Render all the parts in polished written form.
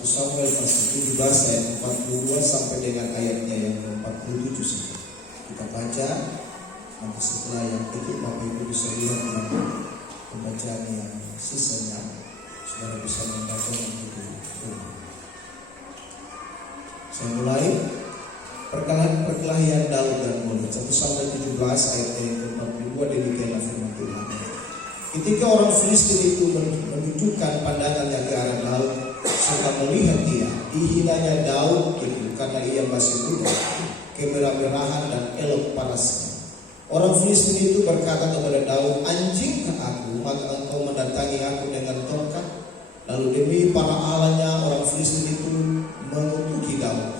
Samuel pasal 17 ayat 42 sampai dengan ayatnya yang ke-47. Kita baca, nanti setelah yang itu Bapak Ibu bisa lihat dalam pembacaan yang sisanya, saudara bisa membaca yang itu. Saya mulai. Perkelahian Daud dan Goliat. 1 Samuel 17 ayat yang ke-42, demikianlah firman Tuhan. Ketika orang Filistin itu menunjukkan pandangannya ke arah Daud serta melihat dia, dihinanya Daud itu karena ia masih muda, kemerah-merahan dan elok parasnya. Orang Filistin itu berkata kepada Daud, "Anjingkah aku, maka engkau mendatangi aku dengan tongkat?" Lalu demi para allahnya orang Filistin itu mengutuki Daud.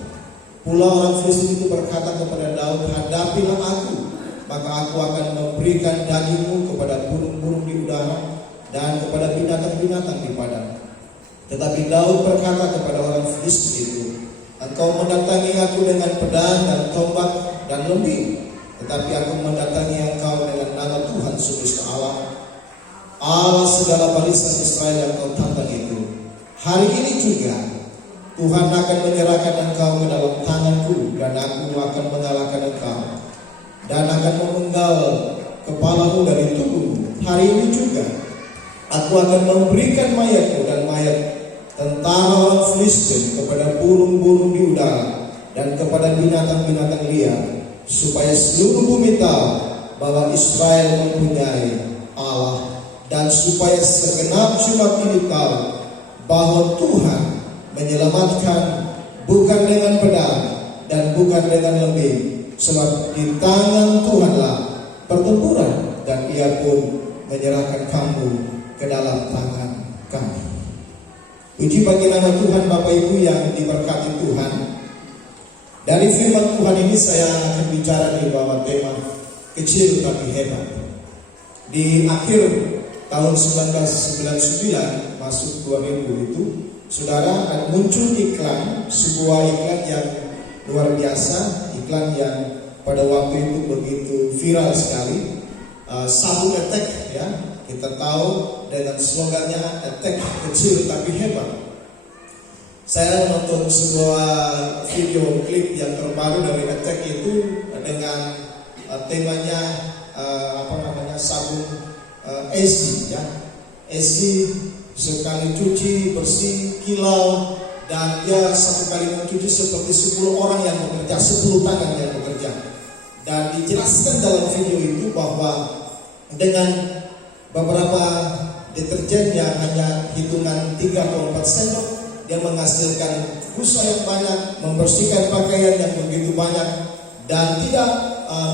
Pula orang Filistin itu berkata kepada Daud, "Hadapilah aku, maka aku akan memberikan dagingmu kepada burung-burung di udara dan kepada binatang-binatang di padang." Tetapi Daud berkata kepada orang Filistin itu, "Engkau mendatangi aku dengan pedang dan tombak dan lembing, tetapi aku mendatangi engkau dengan nama Tuhan semesta alam, Allah segala barisan Israel yang kau tantang itu. Hari ini juga Tuhan akan menyerahkan engkau ke dalam tanganku, dan aku akan mengalahkan engkau dan akan memenggal kepalamu dari tubuhmu. Hari ini juga aku akan memberikan mayatmu dan mayat tentara orang Filistin kepada burung-burung di udara dan kepada binatang-binatang liar, supaya seluruh bumi tahu bahwa Israel mempunyai Allah, dan supaya segenap jemaat ini tahu bahwa Tuhan menyelamatkan bukan dengan pedang dan bukan dengan lembing, sebab di tangan Tuhanlah pertempuran, dan Ia pun menyerahkan kamu ke dalam tangan kami." Puji bagi nama Tuhan. Bapak Ibu yang diberkati Tuhan, dari firman Tuhan ini saya akan bicara di bawah tema kecil tapi hebat. Di akhir tahun 1999 masuk 2000 itu, saudara, muncul iklan, sebuah iklan yang luar biasa, iklan yang pada waktu itu begitu viral sekali, sabun attack, ya. Kita tahu dengan slogannya attack kecil tapi hebat. Saya menonton sebuah video klip yang terbaru dari attack itu dengan temanya sabun AC, ya. AC sekali cuci bersih, kilau, dan dia satu kali mencuci seperti 10 orang yang bekerja, 10 tangan yang bekerja. Dan dijelaskan dalam video itu bahwa dengan beberapa deterjen yang hanya hitungan 3 atau 4 sendok, dia menghasilkan busa yang banyak, membersihkan pakaian yang begitu banyak, dan tidak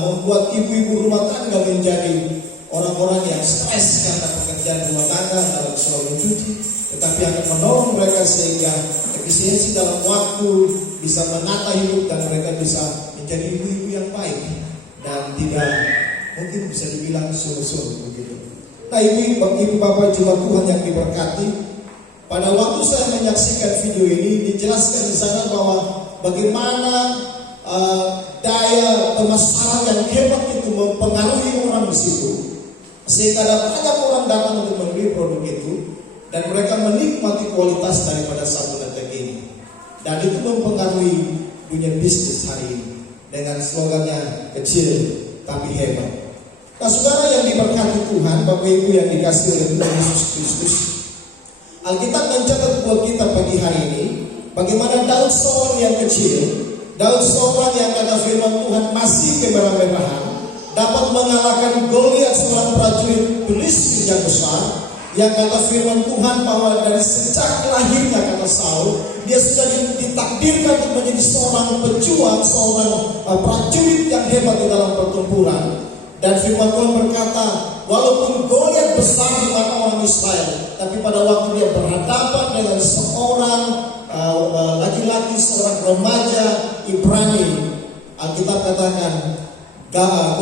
membuat ibu-ibu rumah tangga menjadi orang-orang yang stres karena pekerjaan rumah tangga dalam soal mencuci, tetapi akan menolong mereka sehingga efisiensi dalam waktu, bisa menata hidup, dan mereka bisa menjadi ibu-ibu yang baik dan tidak mungkin bisa dibilang sungguh-sungguh begitu. Nah, ibu bapak jemaat Tuhan yang diberkati, pada waktu saya menyaksikan video ini dijelaskan di sana bahwa bagaimana daya pemasaran yang hebat itu mempengaruhi orang di situ, sehingga ada banyak orang datang untuk membeli produk itu, dan mereka menikmati kualitas daripada sabun attack ini, dan itu mempengaruhi dunia bisnis hari ini dengan slogannya kecil tapi hebat. Nah, saudara yang diberkati Tuhan, Bapak Ibu yang dikasihi oleh Tuhan Yesus Kristus, Alkitab mencatat buat kita pagi hari ini bagaimana Daud seorang yang kecil, Daud seorang yang kata firman Tuhan masih kemerah-merahan, dapat mengalahkan Goliat, seorang prajurit Filistin yang besar, yang kata firman Tuhan bahwa dari sejak lahirnya, kata Saul, dia sudah ditakdirkan untuk menjadi seorang pejuang, seorang prajurit yang hebat di dalam pertempuran. Dan firman Tuhan berkata, walaupun Goliat besar di mata orang Israel, tapi pada waktu dia berhadapan dengan seorang laki-laki, seorang remaja Ibrani, Alkitab katakan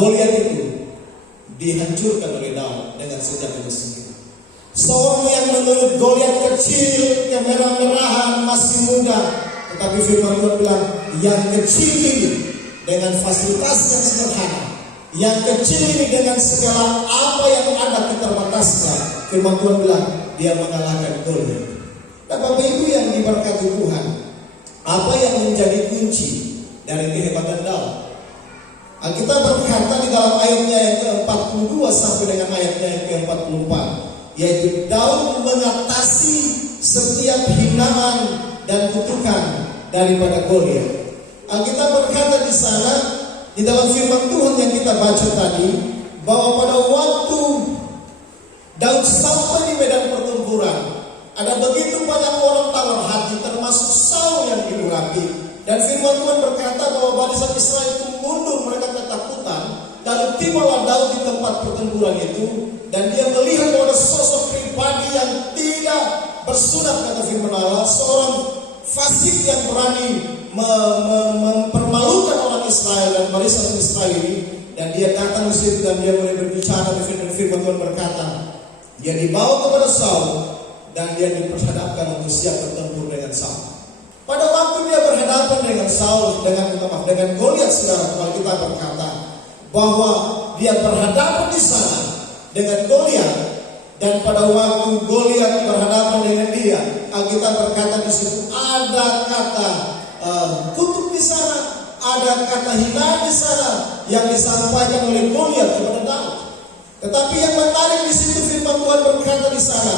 Goliat itu dihancurkan oleh Daud dengan senjatanya sendiri. Seorang yang menurut Goliat kecil, kemerah-merahan, masih muda, tetapi firman Tuhan bilang, yang kecil ini dengan fasilitas yang sederhana, yang kecil ini dengan segala apa yang ada keterbatasannya, firman Tuhan bilang dia mengalahkan Goliat. Nah, Bapak Ibu yang diberkati Tuhan, apa yang menjadi kunci dari kehebatan Daud? Alkitab berkata di dalam ayatnya yang ke-42 sampai dengan ayatnya yang ke-44, yaitu Daud mengatasi setiap hinaan dan kutukan daripada Goliat. Alkitab berkata di sana, di dalam firman Tuhan yang kita baca tadi, bahwa pada waktu Daud sampai di medan pertempuran, ada begitu banyak orang tawar hati, termasuk Saul yang diurapi. Dan firman Tuhan berkata bahwa barisan Israel itu mundur, mereka ketakutan. Lalu tibalah Daud di tempat pertempuran itu, dan dia melihat bahwa ada sosok pribadi yang tidak bersunat, kata firman Allah, seorang fasik yang berani mempermalukan orang Israel dan barisan Israel ini. Dan dia datang ke situ dan dia mulai berbicara. Dan firman Tuhan berkata, dia dibawa kepada Saul dan dia diperhadapkan untuk siap bertempur dengan Saul. Pada waktu dia berhadapan dengan Saul, dengan Goliat, saudara, kalau kita berkata bahwa dia berhadapan di sana dengan Goliat, dan pada waktu Goliat berhadapan dengan dia, Alkitab berkata di situ ada kata kutuk di sana, ada kata hina di sana yang disampaikan oleh Goliat kepada Daud. Tetapi yang menarik di situ firman Tuhan berkata di sana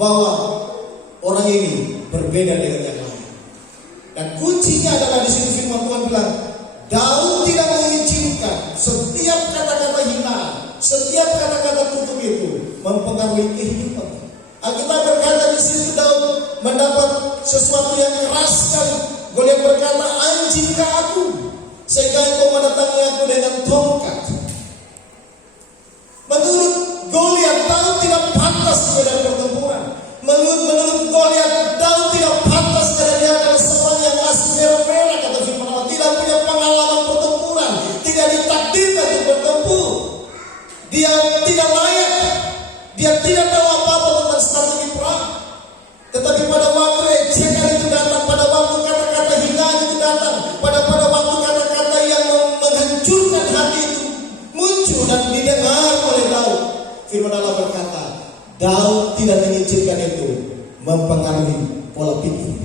bahwa orang ini berbeda dengan yang lain. Dan kuncinya adalah di situ firman Tuhan bilang, Daud tidak mengizinkan setiap kata-kata hina, setiap kata-kata kutuk itu mempengaruhi kehidupan. Alkitab berkata di situ Daud mendapat sesuatu yang keras sekali. Goliat berkata, anjingkah aku sehingga engkau mendatangi aku dengan tongkat? Menurut Goliat, Daud tidak pantas di medan pertempuran. Menurut Goliat, Daud tidak pantas karena dia adalah seorang yang masih merah-merah, kata firman Allah, tidak punya pengalaman pertempuran, tidak ditakdirkan untuk bertempur. Dia tidak layak, dia tidak tahu apa-apa tentang strategi perang. Tetapi pada waktu ejekan itu datang, pada waktu kata-kata hina itu datang, pada waktu kata-kata yang menghancurkan hati itu muncul dan didengar oleh Daud, firman Allah berkata, Daud tidak mengizinkan itu mempengaruhi pola pikir.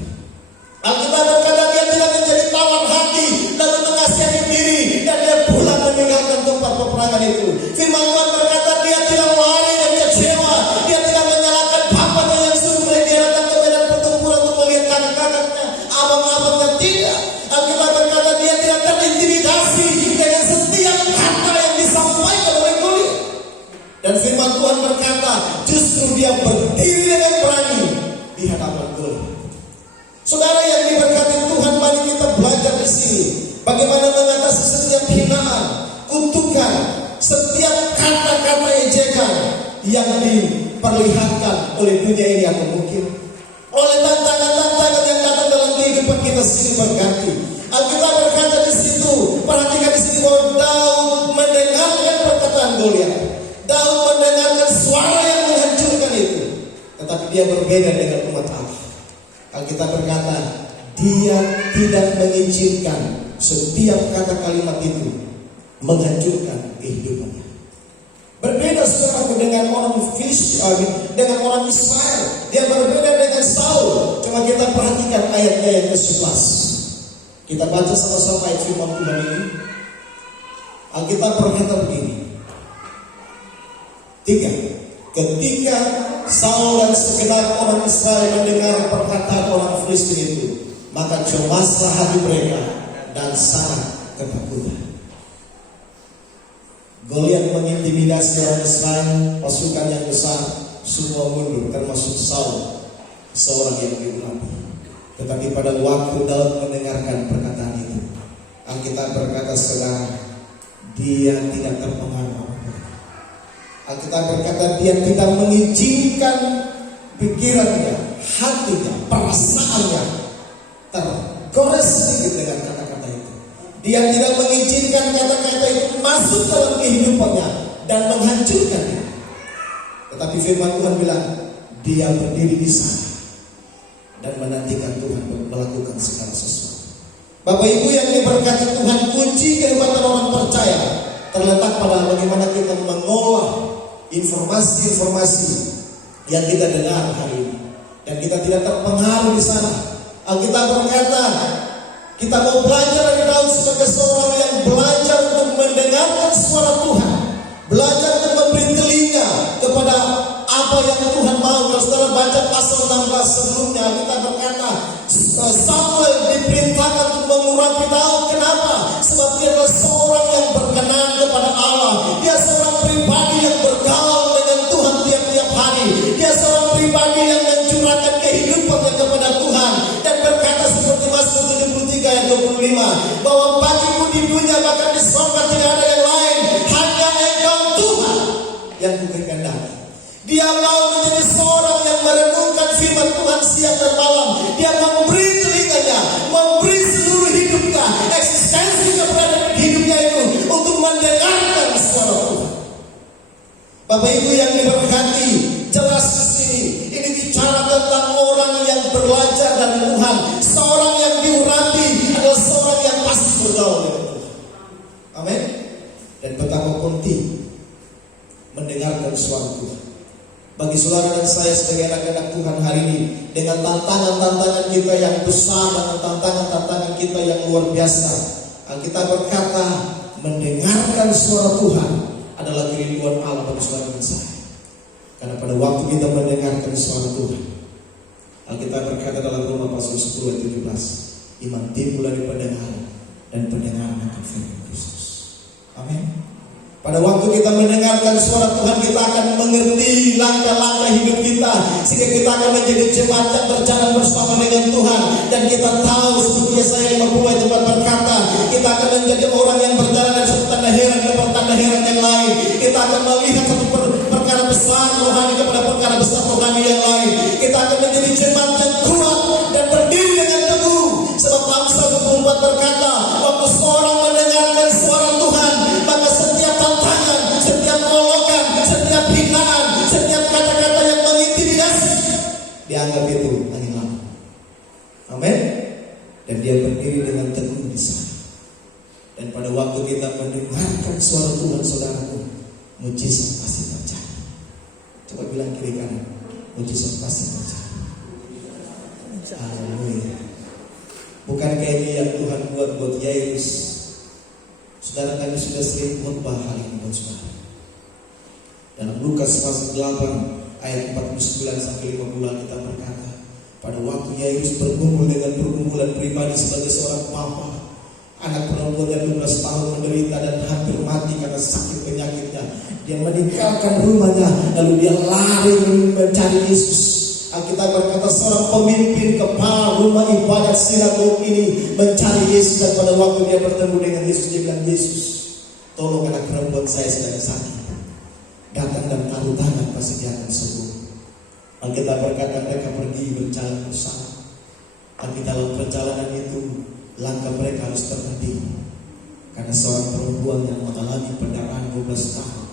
Alkitab berkata dia tidak menjadi tawar hati lalu mengasihani diri dan dia pulang meninggalkan tempat peperangan itu. Firman Tuhan berkata dia tidak lari dan kecewa, dia tidak menyalahkan bapaknya yang suruh dia datang ke medan pertempuran untuk melihat kakak-kakaknya, abang-abangnya, tidak. Alkitab berkata dia tidak terintimidasi dengan setiap kata yang disampaikan oleh Goliat. Dan firman Tuhan berkata, justru dia berdiri dengan berani di hadapan Goliat. Saudara yang diberkati Tuhan, mari kita belajar di sini bagaimana mengatasi setiap hinaan, kutukan, setiap kata-kata ejekan yang diperlihatkan oleh dunia ini atau mungkin oleh tantangan-tantangan yang datang dalam kehidupan kita silih berganti. Alkitab berkata di situ, perhatikan di sini bahwa Daud mendengarkan perkataan Goliat. Daud mendengarkan suara yang menghancurkan itu, tetapi dia berbeda dengan umat Allah. Alkitab berkata, dia tidak mengizinkan setiap kata kalimat itu menghancurkan kehidupannya. Berbeda saudara dengan orang Filistin, dengan orang Israel. Dia berbeda dengan Saul. Coba kita perhatikan ayatnya yang ke-11. Kita baca sama-sama ayat firman Tuhan ini. Alkitab berkata begini. 3. Ketika Saul dan segenap orang Israel mendengar perkataan orang Filistin itu, maka cemaslah hati mereka dan sangat ketakutan. Goliat mengintimidasi orang Israel, pasukan yang besar semua mundur, termasuk Saul, seorang yang diurapi. Tetapi pada waktu Daud mendengarkan perkataan itu, Alkitab berkata sekarang dia tidak terpengaruh. Alkitab berkata dia tidak mengizinkan pikirannya, hatinya, perasaannya tergores sedikit dengan kata-kata itu. Dia tidak mengizinkan kata-kata itu masuk dalam kehidupannya dan menghancurkannya. Tetapi firman Tuhan bilang dia berdiri di sana dan menantikan Tuhan melakukan segala sesuatu. Bapak Ibu yang diberkati Tuhan, kunci kehebatan orang percaya terletak pada bagaimana kita mengolah informasi-informasi yang kita dengar hari ini. dan kita tidak terpengaruh di sana. Alkitab berkata, kita mau belajar dari Daud sebagai seorang yang belajar untuk mendengarkan suara Tuhan, belajar untuk memberi telinga kepada apa yang Tuhan mau. Kalau saudara baca pasal 16 sebelumnya, kita berkata Samuel diperintahkan untuk mengurapi Daud. Kenapa? Sebab dia adalah seorang yang berkenan kepada Allah. Dia seorang pribadi yang bergaul dengan Tuhan tiap-tiap hari. Dia seorang pribadi yang mencurahkan kehidupannya kepada Tuhan dan berkata seperti Mazmur 73 ayat 25, bahwa bagiku di dunia bahkan di sorga tidak ada yang lain, hanya Engkau Tuhan yang kukehendaki. Dia mau menjadi seorang yang merenungkan firman Tuhan siang dan malam. Dia memberi telinganya, memberi seluruh hidupnya, eksistensi keberadaan hidupnya itu untuk mendengarkan suara Tuhan. Bapak Ibu yang diberkati, jelas di sini ini bicara tentang orang yang belajar dari Tuhan. Seorang yang diurapi adalah seorang yang pasti bergaul dengan Tuhan. Amin. Dan betapa penting mendengarkan suara Tuhan. Bagi saudara dan saya sebagai anak-anak Tuhan hari ini, dengan tantangan-tantangan kita yang besar, dengan tantangan-tantangan kita yang luar biasa, kita berkata mendengarkan suara Tuhan adalah kerinduan Allah bagi saudara dan saya. Karena pada waktu kita mendengarkan suara Tuhan, Alkitab berkata dalam Roma pasal 10 ayat 17, iman timbul dari pendengaran, dan pendengaran akan firman Kristus. Amin. Pada waktu kita mendengarkan suara Tuhan, kita akan mengerti langkah-langkah hidup kita, sehingga kita akan menjadi jemaat yang berjalan bersama dengan Tuhan. Dan kita tahu seperti Yesaya 50 ayat 4 berkata, kita akan menjadi orang yang berjalan dari satu tanda heran ke tanda heran yang lain. Kita akan melihat satu perkara besar rohani kepada perkara besar rohani yang lain. Kita akan menjadi jemaat yang kuat dan berdiri dengan teguh. Sebab Amsal 24 berkata, waktu seorang mendengarkan suara Tuhan, maka setiap tantangan, setiap molokan, setiap hinaan, setiap kata-kata yang mengintimidasi, dianggap itu angin lalu. Amin. Dan dia berdiri dengan teguh di sana. Dan pada waktu kita mendengarkan suara Tuhan, saudaraku, mujizat pasti terjadi. Coba bilang kiri kanan, mujizat pasti terjadi. Haleluya. Bukankah ini yang Tuhan buat Yairus? Saudara, kami sudah sering khotbah hal ini buat saudara. Dalam Lukas pasal 8 ayat 49 sampai 50 kita berkata, pada waktu Yairus bergumul dengan pergumulan pribadi sebagai seorang papa, anak perempuannya 12 tahun menderita dan hampir mati karena sakit penyakitnya. Dia meninggalkan rumahnya, lalu dia lari mencari Yesus. Alkitab berkata seorang pemimpin kepala rumah ibadat sinagog ini mencari Yesus, dan pada waktu dia bertemu dengan Yesus, dia bilang, Yesus, tolong anak perempuan saya sedang sakit. Datang dan taruh tangan, pasti dia akan sembuh. Alkitab berkata mereka pergi berjalan bersama. Tapi dalam perjalanan itu langkah mereka harus terhenti, karena seorang perempuan yang mengalami pendarahan 12 tahun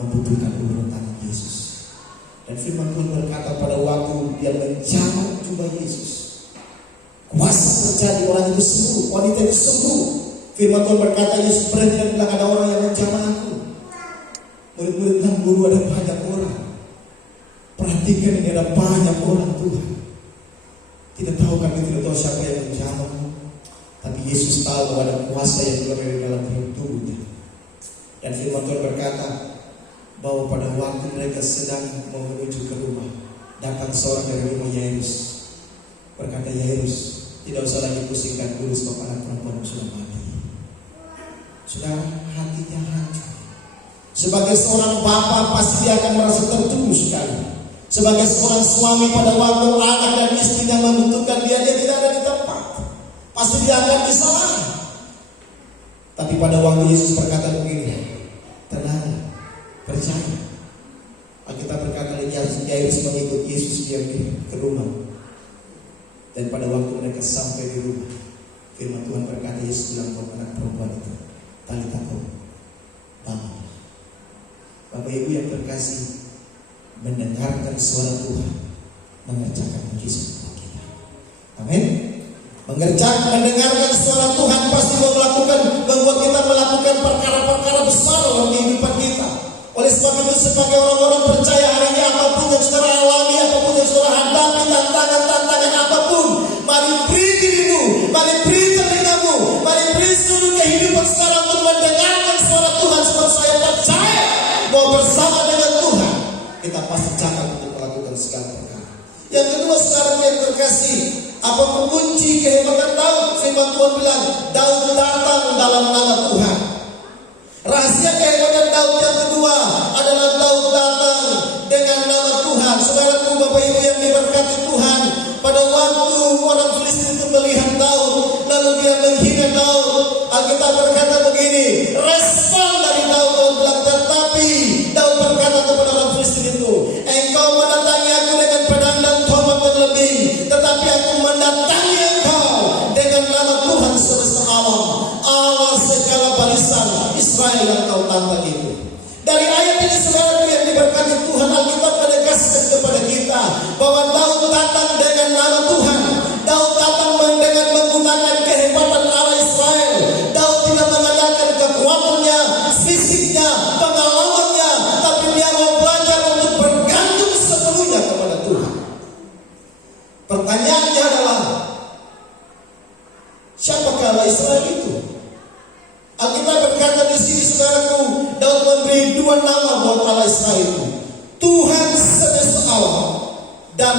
membutuhkan uluran tangan Yesus. Dan firman Tuhan berkata pada waktu dia menjamah jubah Yesus, kuasa terjadi, orang itu sembuh, wanita itu sembuh. Firman Tuhan berkata, Yesus berhenti dan bilang, ada orang yang menjamah aku. Murid-murid bilang, guru, ada banyak orang. Perhatikan, ini ada banyak orang Tuhan. Tidak tahu, kami tidak tahu siapa yang menjamahmu, tapi Yesus tahu bahwa ada kuasa yang keluar dari dalam tubuhnya. Dan firman Tuhan berkata bahwa pada waktu mereka sedang mau menuju ke rumah, datang seorang dari rumah Yairus, berkata, Yairus, tidak usah lagi pusingkan guru, sebab anak perempuan sudah mati. Sudah hatinya hancur. Sebagai seorang bapa pasti dia akan merasa tertunggu sekali. Sebagai seorang suami pada waktu anak dan istrinya membutuhkan dia tidak ada di tempat, pasti dia akan disalahkan. Tapi pada waktu Yesus berkata begini, tenang, percaya. Alkitab berkata Yairus mengikut Yesus dia ke rumah. Dan pada waktu mereka sampai di rumah, firman Tuhan berkata, Yesus bilang kepada anak perempuan itu, talita kum, bangun. Bapak Ibu yang terkasih, mendengarkan suara Tuhan mengerjakan mujizat buat kita. Amin. Mendengarkan suara Tuhan pasti membuat kita melakukan perkara-perkara besar dalam kehidupan kita. Oleh sebab itu, sebagai orang-orang percaya hari ini, apapun yang saudara alami, apapun yang saudara hadapi, tantangan apapun, mari beri dirimu, mari beri telingamu, mari beri seluruh kehidupan sekarang untuk mendengarkan suara Tuhan. Sebab saya percaya bahwa bersama dengan Tuhan kita pasti cakap untuk melakukan segala perkara. Yang kedua, sekarang yang terkasih, apa kunci kehebatan Daud? Firman Tuhan bilang, Daud datang dalam nama Tuhan. Rahasia kehebatan Daud yang kedua adalah Daud datang dengan nama Tuhan. Saudaraku, Bapak Ibu yang diberkati Tuhan, pada waktu orang Filistin itu melihat Daud, lalu dia menghina Daud, Alkitab berkata begini, respon dari Daud bilang, tetapi Daud berkata kepada orang Filistin itu, engkau mendatangi aku dengan pedang dan tombak berlebih, tetapi aku mendatangi engkau dengan nama Tuhan semesta alam, Allah segala barisan Israel yang kau tantang itu. Dari ayat ini saudara yang diberkati Tuhan, Alkitab menegaskan kepada kita bahwa Daud datang dengan nama Tuhan. Daud datang dengan menggunakan kehebatan Allah Israel. Daud tidak mengandalkan kekuatannya, fisiknya, pengalamannya, tapi dia mau belajar untuk bergantung sepenuhnya kepada Tuhan. Pertanyaannya adalah, siapakah Allah Israel itu? Alkitab berkata di sini saudaraku, Daud memberi dua nama buat Allah Israel itu, Tuhan semesta alam dan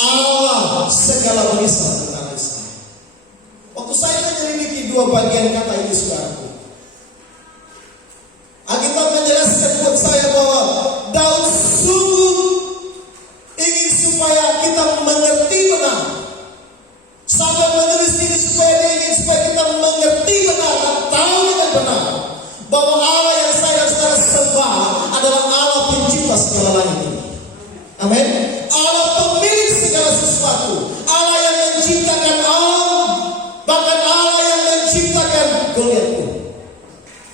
Allah segala barisan tentang Israel. Waktu saya menyelidiki dua bagian kata ini saudaraku, Alkitab menjelaskan buat saya bahwa Daud sungguh ingin supaya kita mengerti benar. Sampai menulis ini supaya dia ingin supaya kita mengerti benar dan tahu dengan benar bahwa Allah yang saya dan saudara sembah adalah Allah pencipta segala langit ini. Amin. Allah pemilik segala sesuatu, Allah yang menciptakan alam, bahkan Allah yang menciptakan Goliat pun.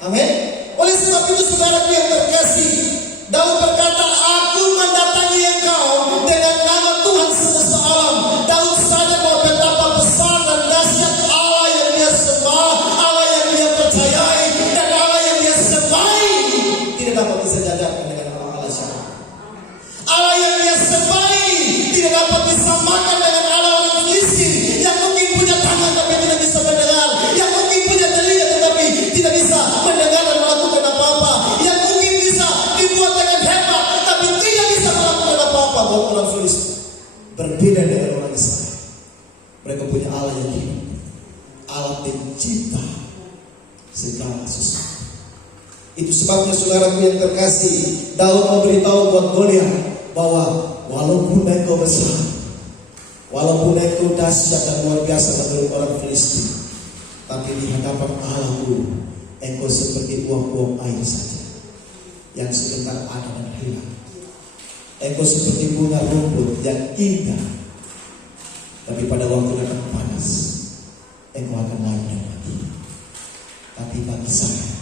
Amin. Oleh sebab itu saudaraku yang terkasih, Daud berkata, aku mendatangi engkau dengan nama Tuhan semesta alam. Daud sadar bahwa betapa besar dan dahsyat Allah yang dia sembah, Allah yang dia percayai, dan Allah yang dia sembahi tidak dapat disejajarkan dengan Allah siapa. Allah yang dia sembahi tidak dapat disamakan dengan Allah orang Filistin yang mungkin punya tangan tapi tidak bisa mendengar, yang mungkin punya telinga tetapi tidak bisa mendengar dan melakukan apa-apa, yang mungkin bisa dibuat dengan hebat tapi tidak bisa melakukan apa-apa. Buat orang Filistin berbeda dengan orang Israel. Mereka punya Allah yang hidup, Allah pencipta segala sesuatu. Itu sebabnya saudaraku yang terkasih, Daud memberitahu buat Goliat bahwa walaupun engkau besar, walaupun engkau dahsyat dan luar biasa menurut orang Filistin, tapi di hadapan Allahku engkau seperti buah-buah air saja yang sebentar ada dan hilang. Engkau seperti bunga rumput yang indah, tapi pada waktu datang panas engkau akan layu dan mati. Tapi bagi saya,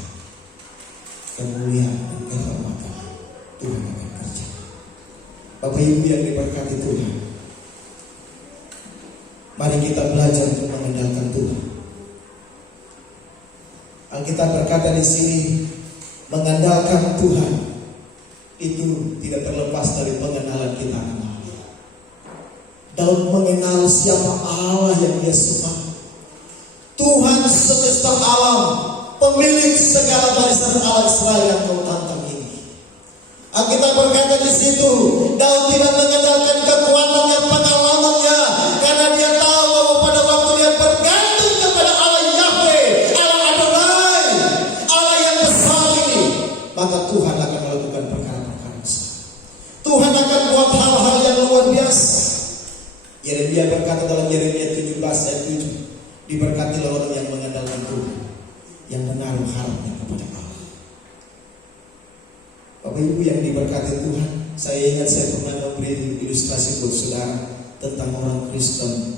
kemuliaan dan kehormatan Tuhan akan kerja. Bapak Ibu yang diberkati Tuhan, mari kita belajar untuk mengandalkan Tuhan. Alkitab berkata di sini, mengandalkan Tuhan itu tidak terlepas dari pengenalan kita akan Allah. Daud mengenal siapa Allah yang dia sembah. Tuhan semesta alam, pemilik segala barisan Allah Israel yang kau tantang ini. Alkitab berkata di situ, Daud tidak mengandalkan kekuatannya, pengalamannya, karena dia tahu bahwa pada waktu dia bergantung kepada Allah Yahweh, Allah Adonai, Allah yang besar ini, maka Tuhan akan melakukan perkara-perkara besar. Tuhan akan buat hal-hal yang luar biasa. Yeremia berkata dalam Yeremia 17 ayat 7, diberkatilah orang yang mengandalkan Tuhan, yang menaruh harapnya kepada Allah. Bapak Ibu yang diberkati Tuhan, saya ingat saya pernah memberi ilustrasi buat saudara tentang orang Kristen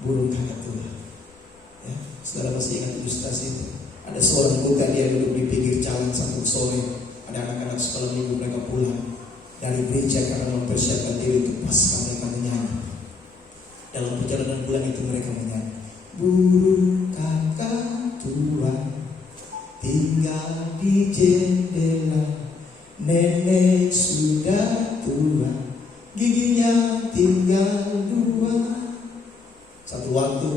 burung kakak Tuhan. Ya, saudara masih ingat ilustrasi itu? Ada seorang bukan, dia duduk di pinggir jalan satu sore, ada anak-anak sekolah minggu mereka pulang dari gereja karena mempersiapkan diri untuk Paskah. Mereka menyanyi. Dalam perjalanan pulang itu mereka menyanyi, burung kakak Tuhan tinggal di jendela, nenek sudah tua, giginya tinggal dua. Satu waktu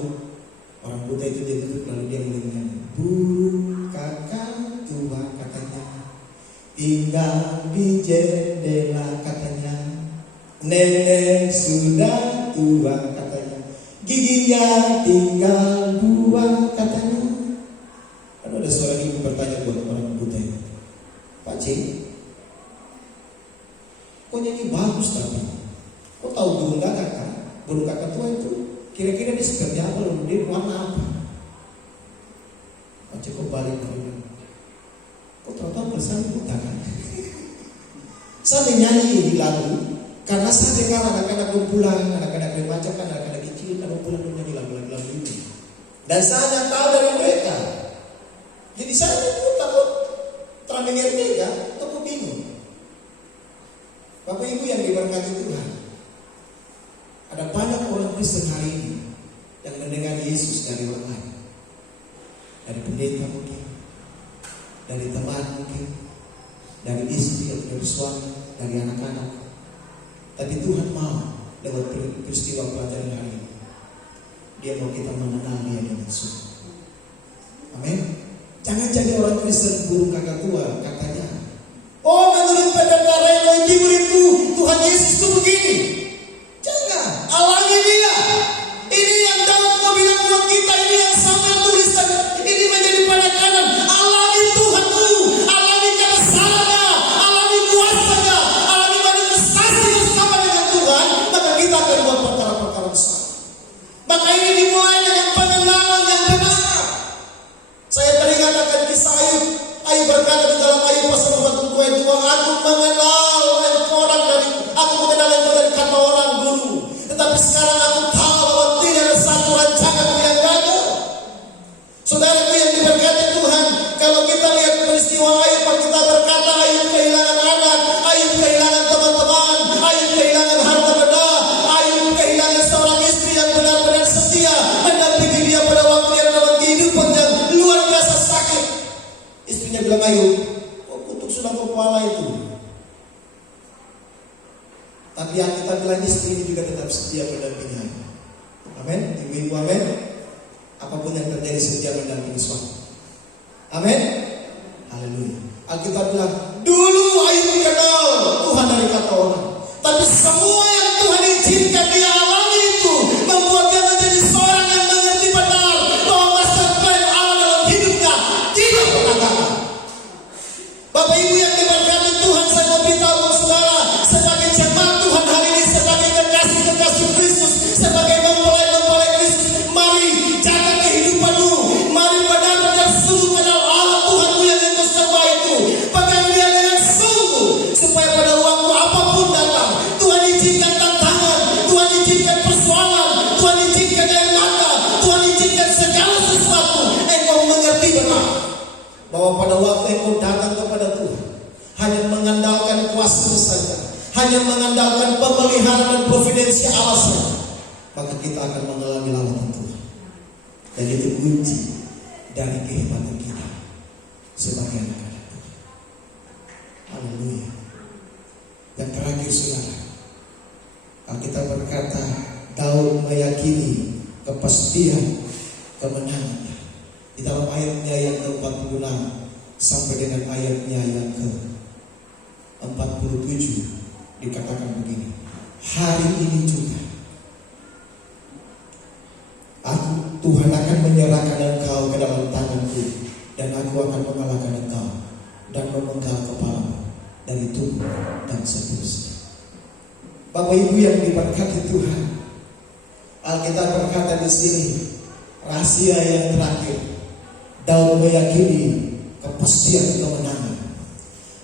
orang buta itu dia duduk lalu dia mulai menyanyi. Burung kakak tua katanya tinggal di jendela katanya. Nenek sudah tua katanya giginya tinggal dua katanya. Kan ada seorang ibu bertanya buat orang buta itu, Pak Cik, kok nyanyi bagus tapi kok tahu burung kakak kan? Burung kakak tua itu kira-kira dia seperti apa loh? Dia warna apa? Pak Cik kok balik dari kok tahu bersama buta kan? Saya nyanyi di lagu karena saya dengar anak-anak kumpulan, anak-anak remaja kan, anak-anak kecil kan kumpulan menyanyi lagu-lagu ini. Dan saya hanya tahu dari mereka. Jadi saya itu takut terlalu mereka, takut bingung. Bapak Ibu yang diberkati Tuhan, ada banyak orang Kristen hari ini yang mendengar Yesus dari orang lain, dari pendeta mungkin, dari teman mungkin, dari istri atau dari suami, dari anak-anak. Tapi Tuhan mau lewat peristiwa pelajaran hari ini, Dia mau kita mengenal Dia dengan sungguh. Amin. Jangan jadi orang Kristen burung kakak tua katanya. Oh, menurut pendeta Reno Timur itu Tuhan Yesus itu begini. Jangan, alami Dia. Ini yang Daud mau bilang buat kita, ini yang Samuel tuliskan. Ini menjadi penekanan. Alami Tuhanmu, alami kebesarannya, alami kuasanya, alami manifestasi bersama dengan Tuhan, maka kita akan buat perkara-perkara besar. Maka ini dimulai dengan pengenalan yang benar. Saya teringat akan kisah Ayub. Ayub berkata di dalam Ayub pasal 42 ayat 2, aku mengenal orang dari kata orang dulu, tetapi sekarang aku tahu bahwa tidak ada satu rancanganmu yang gagal. Saudaraku yang diberkati Tuhan, kalau kita lihat peristiwa Ayub, kita berkata Ayub kehilangan anak, Ayub kehilangan teman-teman, Ayub kehilangan harta benda, Ayub kehilangan seorang istri yang benar-benar setia mendampingi dia pada waktu dia dalam kehidupan yang luar biasa sakit. Istrinya bilang, Ayub, kok kutuk sudah kepala itu. Tapi yang kita bilang istri ini juga tetap setia mendampingi. Amin. Ibu-ibu, amin. Apapun yang terjadi setia mendampingi suami. Amin. Haleluya. Alkitab bilang, dulu Ayub kenal Tuhan dari kata orang, tapi semua yang Tuhan izinkan dia alami itu membuat dia menjadi seorang yang mengerti benar bahwa master plan Allah dalam hidupnya tidak pernah gagal. Bapak Ibu yang diberkati Tuhan, saya mau beritahu saudara, sebagai jemaat Tuhan hari ini, sebagai kekasih-kekasih Kristus, sebagai mempelai-mempelai Kristus, mari jaga kehidupanmu, mari benar-benar sungguh kenal Allah Tuhanmu yang engkau sembah itu, pegang Dia dengan sungguh, supaya pada waktu apapun datang, Tuhan izinkan tantangan, Tuhan izinkan persoalan, Tuhan izinkan air mata, Tuhan izinkan segala sesuatu, engkau mengerti benar bahwa pada waktu engkau datang kepada Tuhan, hanya mengandalkan kuasa saja, hanya mengandalkan pemeliharaan dan providensi Allah saja, maka kita akan mengalami lawatan Tuhan. Dan itu kunci dari kehebatan kita sebagai anak-anak Tuhan. Haleluya. Yang terakhir saudara, Alkitab berkata Daud meyakini kepastian kemenangannya. Di dalam ayatnya yang ke-46 sampai dengan ayatnya yang ke-47 dikatakan begini, hari ini juga Tuhan akan menyerahkan engkau ke dalam tanganku, dan aku akan mengalahkan engkau dan memenggal kepalamu dari tubuh dan seterusnya. Bapak Ibu yang diberkati Tuhan, Alkitab berkata di sini rahasia yang terakhir, Daud meyakini kepastian kemenangan.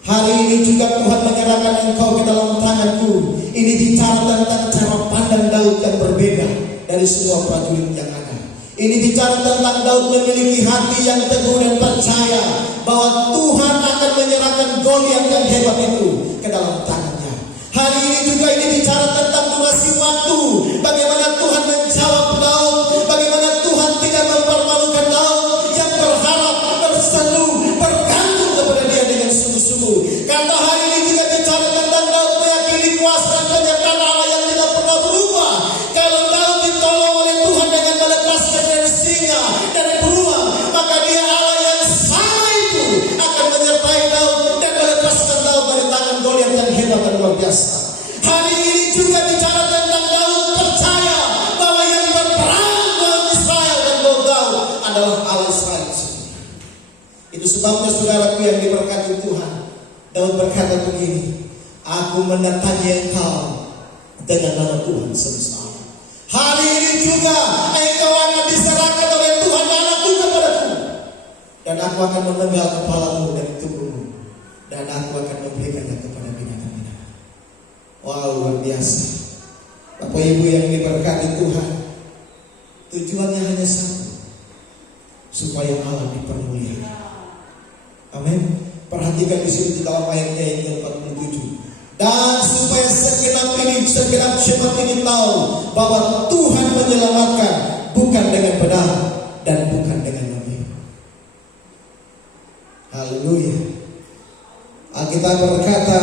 Hari ini juga Tuhan menyerahkan engkau ke dalam tanganku. Ini bicara tentang cara pandang Daud yang berbeda dari semua prajurit yang ada. Ini bicara tentang Daud memiliki hati yang teguh dan percaya bahwa Tuhan akan menyerahkan Goliat yang hebat itu ke dalam tangannya. Hari ini juga ini bicara tentang durasi waktu, bagaimana Tuhan menjawab Daud, bagaimana Tuhan tidak mempermalukan Daud yang berharap, berseru, bergantung kepada Dia dengan sungguh-sungguh. Kata hari ini juga bicara tentang Daud meyakini kuasa dan penyertaan Allah yang tidak pernah berubah. miliknya dan beruang, maka dia Allah yang sama itu akan menyertai Daud dan melepaskan Daud dari tangan Goliat yang hebat dan luar biasa. Hari ini juga bicara tentang Daud percaya bahwa yang berperang melawan Israel dan Daud adalah Allah Israel sendiri. Itu sebabnya saudaraku yang diberkati Tuhan, Daud berkata begini, aku mendatangi engkau dengan nama Tuhan semesta. Hari ini juga engkau akan diserahkan oleh Tuhan anakku kepadaku, dan aku akan memenggal kepalamu dari tubuhmu, dan aku akan memberikannya kepada binatang-binatang. Wow, luar biasa. Bapak Ibu yang diberkati Tuhan, tujuannya hanya satu, supaya Allah dipermuliakan. Amin. Perhatikan di sini di dalam ayatnya yang ke-47. Dan supaya segenap jemaat ini tahu bahwa Tuhan menyelamatkan bukan dengan pedang dan bukan dengan memihak. Haleluya. Alkitab berkata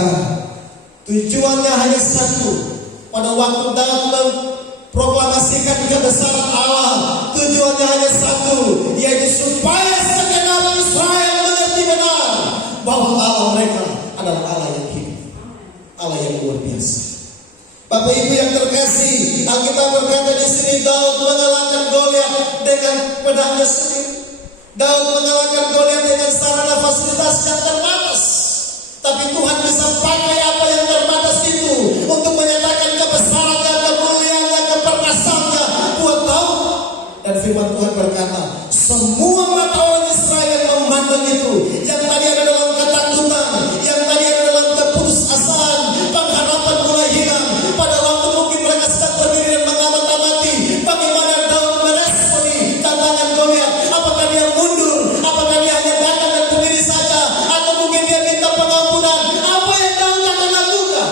tujuannya hanya satu. Pada waktu Daud memproklamasikan kebesaran Allah, tujuannya hanya satu, yaitu supaya segenap Israel mengerti benar bahwa Allah mereka adalah Allah yang hidup, Allah yang luar biasa. Bapak Ibu yang terkasih, Alkitab berkata di sini Daud mengalahkan Goliat dengan pedangnya sendiri. Daud mengalahkan Goliat dengan sarana fasilitas yang terbatas. Tapi Tuhan bisa pakai apa yang terbatas itu untuk menyatakan kebesarannya, kemuliaannya, keperkasaannya buat Daud. Dan firman Tuhan berkata, semua mata orang Israel yang memandang itu, yang tadi ada dalam ketakutan, yang tadi ada dalam keputusasaan, pengharapan mulai hilang. Pada waktu mungkin mereka sedang berdiri dan mengamati bagaimana Daud meresponi tantangan Goliat. Apakah dia mundur? Apakah dia hanya datang dan berdiri saja? Atau mungkin dia minta pengampunan? Apa yang Daud akan lakukan?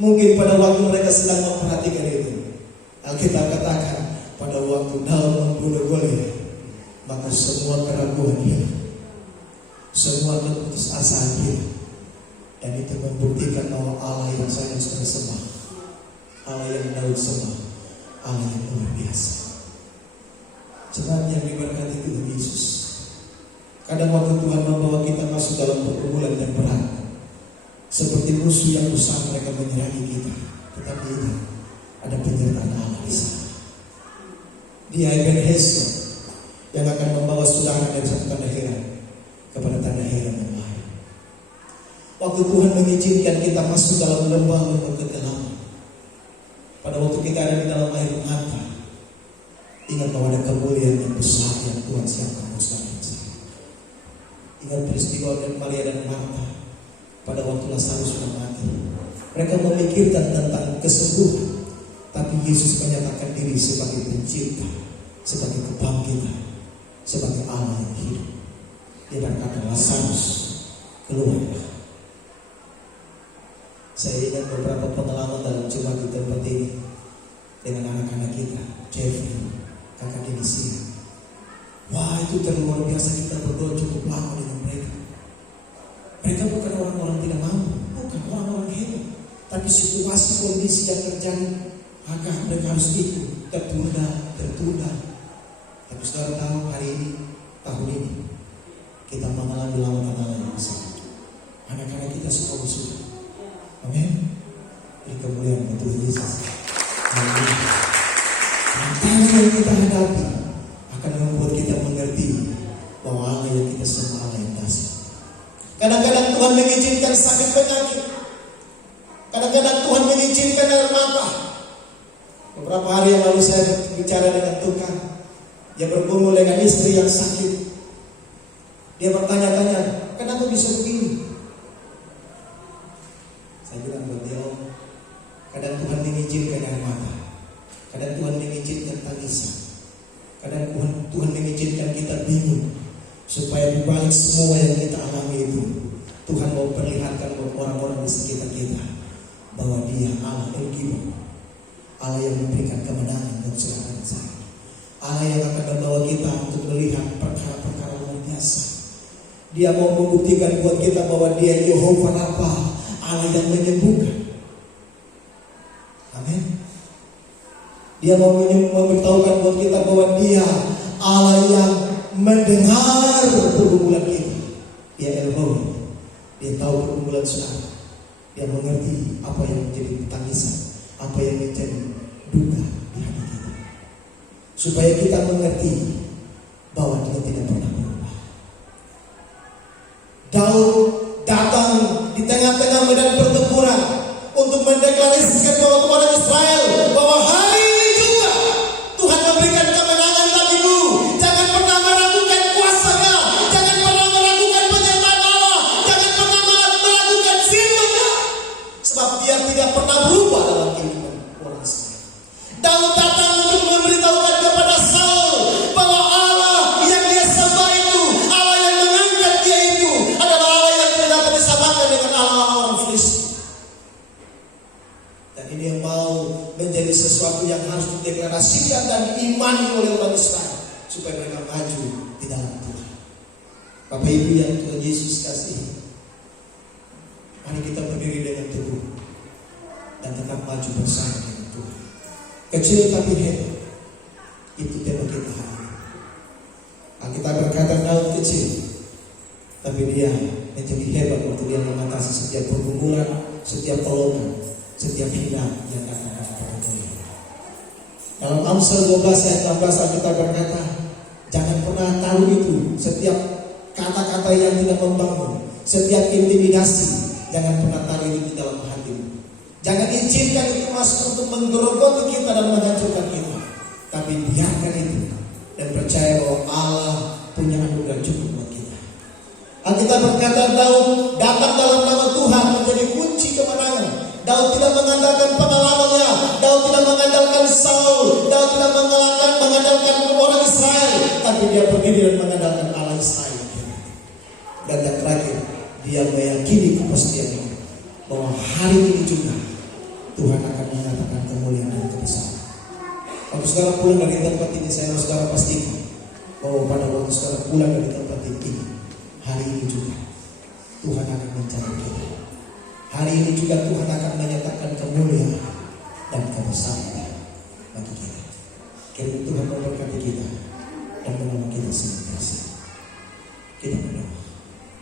Mungkin pada waktu mereka sedang memperhatikan itu, Alkitab katakan pada waktu Daud membunuh Goliat, maka semua keraguan hilang, semua keputusasaan hilang. Dan itu membuktikan bahwa Allah yang saya sudah sembah, Allah yang Daud sembah, Allah yang luar biasa. Sebab yang diberkati Tuhan Yesus, kadang waktu Tuhan membawa kita masuk dalam pergumulan yang berat, seperti musuh yang besar mereka menyerangi kita, tetapi ingat ada penyertaan Allah di sana. Dia Ebenezer yang akan membawa saudara dari satu tanda heran kepada tanda heran yang lain. Waktu Tuhan mengizinkan kita masuk dalam lembah-lembah kegelapan, pada waktu kita ada di dalam air mata, ingat bahwa ada kemuliaan yang besar yang Tuhan siapkan untuk saya. Ingat peristiwa dari Maria dan Marta pada waktu Lazarus sudah mati. Mereka memikirkan tentang kesembuhan, tapi Yesus menyatakan diri sebagai pencipta, sebagai kebangkitan, sebagai Allah yang hidup. Dia berkata, Lazarus keluar. Saya ingat beberapa pengalaman dalam jemaat di tempat ini dengan anak-anak kita, Jeffrey, kakak Denisia. Wah, itu terluar biasa, kita berdoa cukup lama dengan mereka. Mereka bukan orang-orang tidak mampu, bukan orang-orang hebat, tapi situasi kondisi yang terjadi, maka mereka harus ikut, tertunda. Tapi saudara tahu hari ini, tahun ini, kita mengalami lama tantangan yang besar. Anak-anak kita semua bersyukur. Amin. Ini kemuliaan Tuhan Yesus. Tantangan yang kita hadapi akan membuat kita mengerti bahwa Allah yang kita sembah Allah yang dahsyat. Kadang-kadang Tuhan mengizinkan sakit penyakit. Kadang-kadang Tuhan mengizinkan air mata. Beberapa hari yang lalu saya bicara dengan tukang, dia bergumul dengan istri yang sakit. Dia bertanya-tanya, kenapa bisa begini? Saya bilang buat dia, kadang Tuhan mengizinkan air mata, kadang Tuhan mengizinkan tangisan, kadang Tuhan mengizinkan kita bingung, supaya di balik semua yang kita alami itu, Tuhan mau perlihatkan buat orang-orang di sekitar kita bahwa Dia Allah yang hidup, Allah yang memberikan kemenangan dan silakan saya, Allah yang akan membawa kita untuk melihat perkara-perkara luar biasa. Dia mau membuktikan buat kita bahwa Dia Yehova Rafa, Allah yang menyembuhkan. Amin. Dia mau memberitahukan buat kita bahwa Dia Allah yang mendengar pergumulan kita. Dia Elroy. Dia tahu pergumulan saudara. Dia mengerti apa yang menjadi tangisan, apa yang menjadi duka di hati kita. Supaya kita mengerti bahwa Dia tidak pernah berubah. Daud datang di tengah-tengah medan pertempuran untuk mendeklarasikan bahwa kepada Israel bahwa hari ini juga Tuhan memberikan kemenangan bagimu. Jangan pernah meragukan kuasa-Nya, jangan pernah meragukan penyertaan Allah, jangan pernah meragukan firman-Nya, sebab Dia tidak pernah berubah dalam kehidupan orang Israel. Daud datang untuk memberitahukan kepada Saul bahwa Allah yang dia sembah itu, Allah yang mengangkat dia itu adalah Allah yang tidak dapat disamakan dengan Allah orang Filistin. Dan ini yang mau menjadi sesuatu yang harus dideklarasikan dan diimani oleh orang Israel supaya mereka maju di dalam Tuhan. Bapak Ibu yang Tuhan Yesus kasihi, mari kita berdiri dengan teguh dan tetap maju bersama dengan Tuhan. Kecil tapi hebat, itu tema kita hari ini. Alkitab berkata Daud kecil, tapi dia menjadi hebat waktu dia mengatasi setiap pergumulan, setiap pelongan, setiap hina yang datang kepada dia. Dalam Amsal 12 ayat 16 Alkitab berkata, jangan pernah taruh itu setiap kata-kata yang tidak membangun, setiap intimidasi, jangan pernah taruh itu di dalam hatimu. Jangan izinkan itu masuk untuk menggerogoti kita dan menghancurkan kita. Tapi biarkan itu dan percaya bahwa Allah punya anugerah cukup buat kita. Alkitab berkata Daud datang dalam nama Tuhan menjadi kunci kemenangan. Daud tidak mengandalkan pengalamannya, Daud tidak mengandalkan Saul, Daud tidak mengandalkan orang Israel, tapi dia berdiri dan mengandalkan Allah Israel. Dan yang terakhir, dia meyakini kepastiannya bahwa hari ini juga Tuhan akan menyatakan kemuliaan dan kebesaran. Waktu saudara pulang dari tempat ini, saya mau saudara pastikan bahwa pada waktu saudara pulang dari tempat ini, hari ini juga Tuhan akan mencatat kita. Hari ini juga Tuhan akan menyatakan kemuliaan dan kebesaran bagi kita. Kiranya Tuhan memberkati kita dan menolong kita senantiasa. Kita